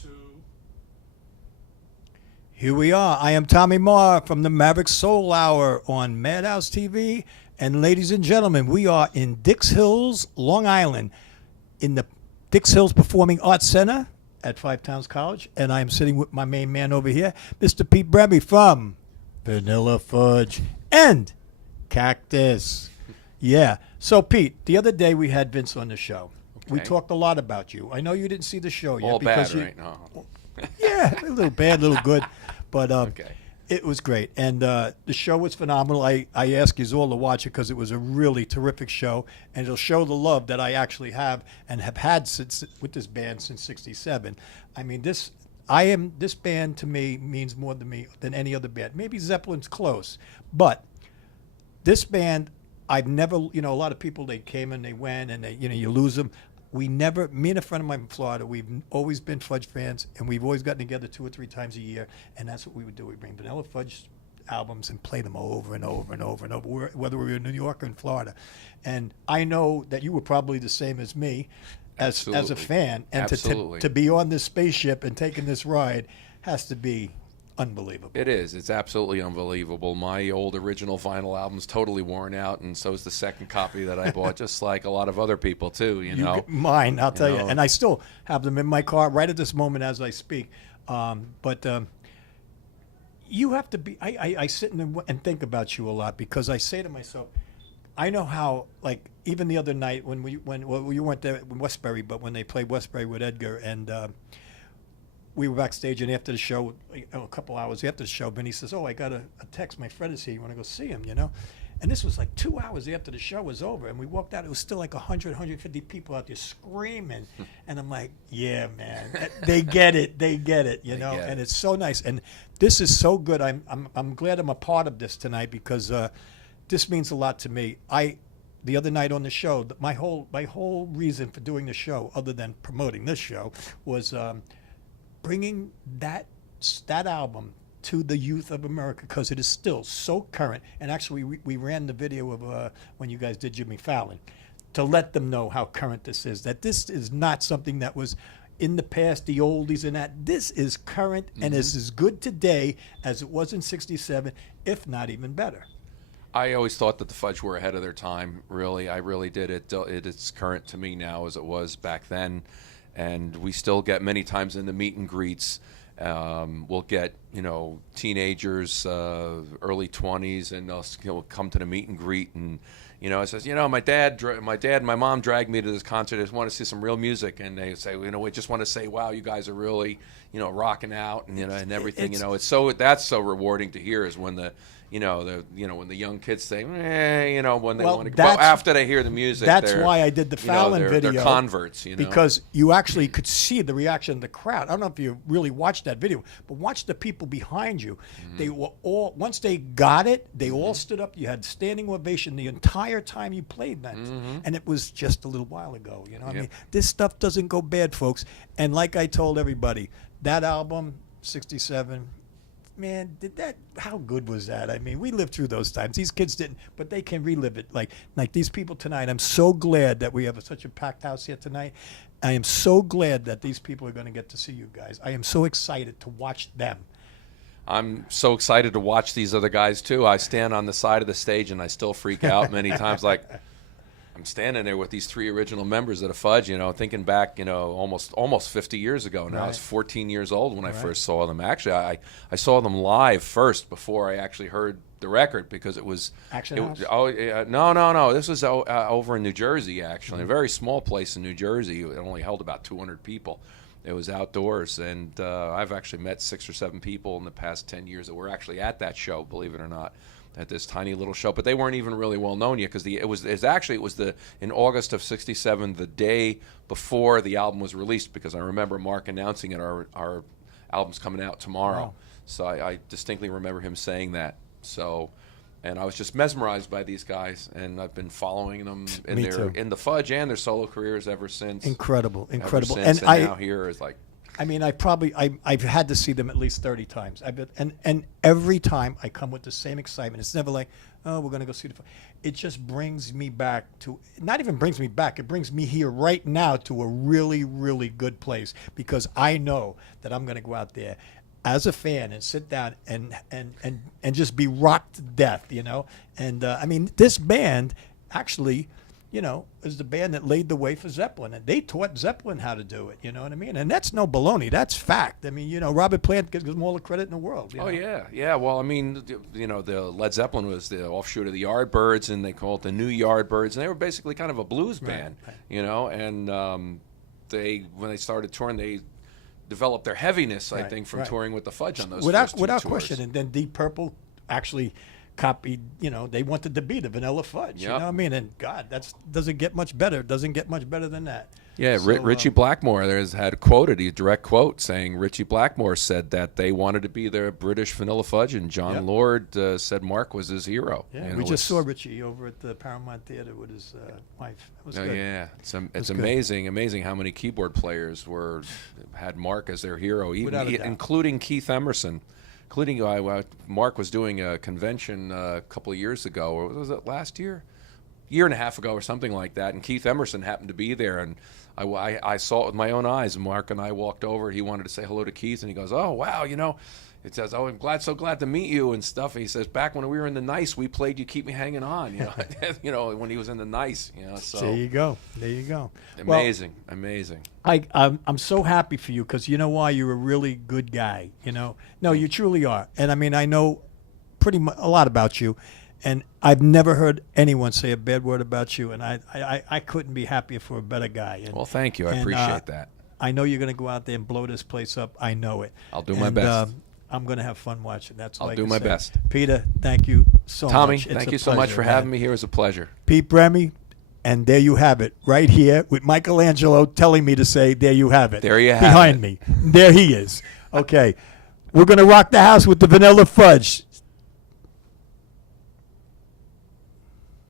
2. Here we are. I am Tommy Marr from the Maverick Soul Hour on Madhouse TV. And ladies and gentlemen, we are in Dix Hills, Long Island, in the Dix Hills Performing Arts Center at Five Towns College. And I am sitting with my main man over here, Mr. Pete Bremy from Vanilla Fudge and Cactus. Yeah. So, Pete, the other day we had Vince on the show. We talked a lot about you. I know you didn't see the show yet. All because bad, right? No. Yeah, a little bad, a little good. But Okay. it was great. And the show was phenomenal. I ask you all to watch it because it was a really terrific show. And it'll show the love that I actually have and have had since with this band since '67. I mean, this band to me means more to me than any other band. Maybe Zeppelin's close. But this band, I've never, a lot of people, they came and they went and they, you lose them. Me and a friend of mine from Florida, we've always been Fudge fans, and we've always gotten together 2 or 3 times a year, and that's what we would do. We'd bring Vanilla Fudge albums and play them over and over and over and over, whether we were in New York or in Florida. And I know that you were probably the same as me as a fan, and to be on this spaceship and taking this ride has to be unbelievable. It is. It's absolutely unbelievable. My old original vinyl album's totally worn out, and so is the second copy that I bought, just like a lot of other people, too, Mine, I'll tell you. And I still have them in my car right at this moment as I speak. But you have to be, I sit and think about you a lot because I say to myself, I know how, like, even the other night when you weren't there in Westbury, but when they played Westbury with Edgar, and we were backstage, and after the show, a couple hours after the show, Vinny says, I got a text. My friend is here. You want to go see him, And this was like 2 hours after the show was over, and we walked out. It was still like 100, 150 people out there screaming. And I'm like, yeah, man, they get it. They get it, And it's so nice. And this is so good. I'm glad I'm a part of this tonight because this means a lot to me. The other night on the show, my whole reason for doing the show, other than promoting this show, was bringing that album to the youth of America because it is still so current. And actually, we ran the video of when you guys did Jimmy Fallon to let them know how current this is, that this is not something that was in the past, the oldies and that. This is current and is as good today as it was in '67, if not even better. I always thought that the Fudge were ahead of their time, really. I really did. It's current to me now as it was back then. And we still get many times in the meet and greets, we'll get, teenagers, early 20s, and they'll come to the meet and greet. And, it says, my dad and my mom dragged me to this concert. I just want to see some real music. And they say, we just want to say, wow, you guys are really, rocking out and, and everything. That's so rewarding to hear is when when the young kids say, when they want to go after they hear the music. That's why I did the Fallon video. They're converts, because you actually could see the reaction of the crowd. I don't know if you really watched that video, but watch the people behind you. They were all, once they got it, they all stood up. You had standing ovation the entire time you played that, and it was just a little while ago. I mean, this stuff doesn't go bad, folks. And like I told everybody, that album, '67. Man, how good was that? I mean, we lived through those times. These kids didn't, but they can relive it. Like these people tonight. I'm so glad that we have such a packed house here tonight. I am so glad that these people are going to get to see you guys. I am so excited to watch them. I'm so excited to watch these other guys, too. I stand on the side of the stage, and I still freak out many times. Like, I'm standing there with these 3 original members of the Fudge, thinking back, almost 50 years ago. Now I was 14 years old when I first saw them. Actually, I saw them live first before I actually heard the record because it was Action House? No. This was over in New Jersey, actually, a very small place in New Jersey. It only held about 200 people. It was outdoors, and I've actually met 6 or 7 people in the past 10 years that were actually at that show, believe it or not. At this tiny little show, but they weren't even really well known yet because it was in August of '67, the day before the album was released. Because I remember Mark announcing it, our album's coming out tomorrow. Wow. So I distinctly remember him saying that. So, and I was just mesmerized by these guys, and I've been following them in the Fudge and their solo careers ever since. Incredible. And now here is like. I mean, I've had to see them at least 30 times. And every time I come with the same excitement. It's never like, oh, we're gonna go see the. It just brings me back to, not even brings me back. It brings me here right now to a really, really good place, because I know that I'm gonna go out there as a fan and sit down and just be rocked to death, you know. And I mean, this band actually, you know, is the band that laid the way for Zeppelin, and they taught Zeppelin how to do it. You know what I mean? And that's no baloney. That's fact. I mean, you know, Robert Plant gives them all the credit in the world. You know? Yeah. Well, I mean, you know, the Led Zeppelin was the offshoot of the Yardbirds, and they called it the New Yardbirds, and they were basically kind of a blues band, you know. And when they started touring, they developed their heaviness, I think, from touring with the Fudge on those without first two tours. question. And then Deep Purple actually copied, you know, they wanted to be the Vanilla Fudge. You know what I mean? And God, that doesn't get much better. Doesn't get much better than that. Yeah, So, Richie Blackmore had quoted a direct quote saying Richie Blackmore said that they wanted to be the British Vanilla Fudge, and John Lord said Mark was his hero. Yeah, you know, we just saw Richie over at the Paramount Theater with his wife. It was good. Yeah, it's amazing how many keyboard players had Mark as their hero, including Keith Emerson. Including Mark was doing a convention a couple of years ago, or was it last year? Year and a half ago or something like that, and Keith Emerson happened to be there, and I saw it with my own eyes. Mark and I walked over. He wanted to say hello to Keith, and he goes, "Oh wow, you know," it says, "Oh, I'm so glad to meet you," and stuff. And he says, "Back when we were in the Nice, we played You Keep Me Hanging On," you know, you know, when he was in the Nice, you know. So there you go. Amazing. I'm so happy for you, because you know why? You're a really good guy. You know, no, you truly are. And I mean, I know pretty much a lot about you. And I've never heard anyone say a bad word about you, and I couldn't be happier for a better guy. And, well, thank you. I appreciate that. I know you're going to go out there and blow this place up. I know it. I'll do my best. I'm going to have fun watching. That's all I'll I do can my say. best. Peter, thank you so Tommy, much. thank you so much for having me here. It was a pleasure. Pete Bremy, and there you have it, right here with Michelangelo telling me to say, there you have it. There you have Behind it. me. There he is. Okay. We're going to rock the house with the Vanilla Fudge.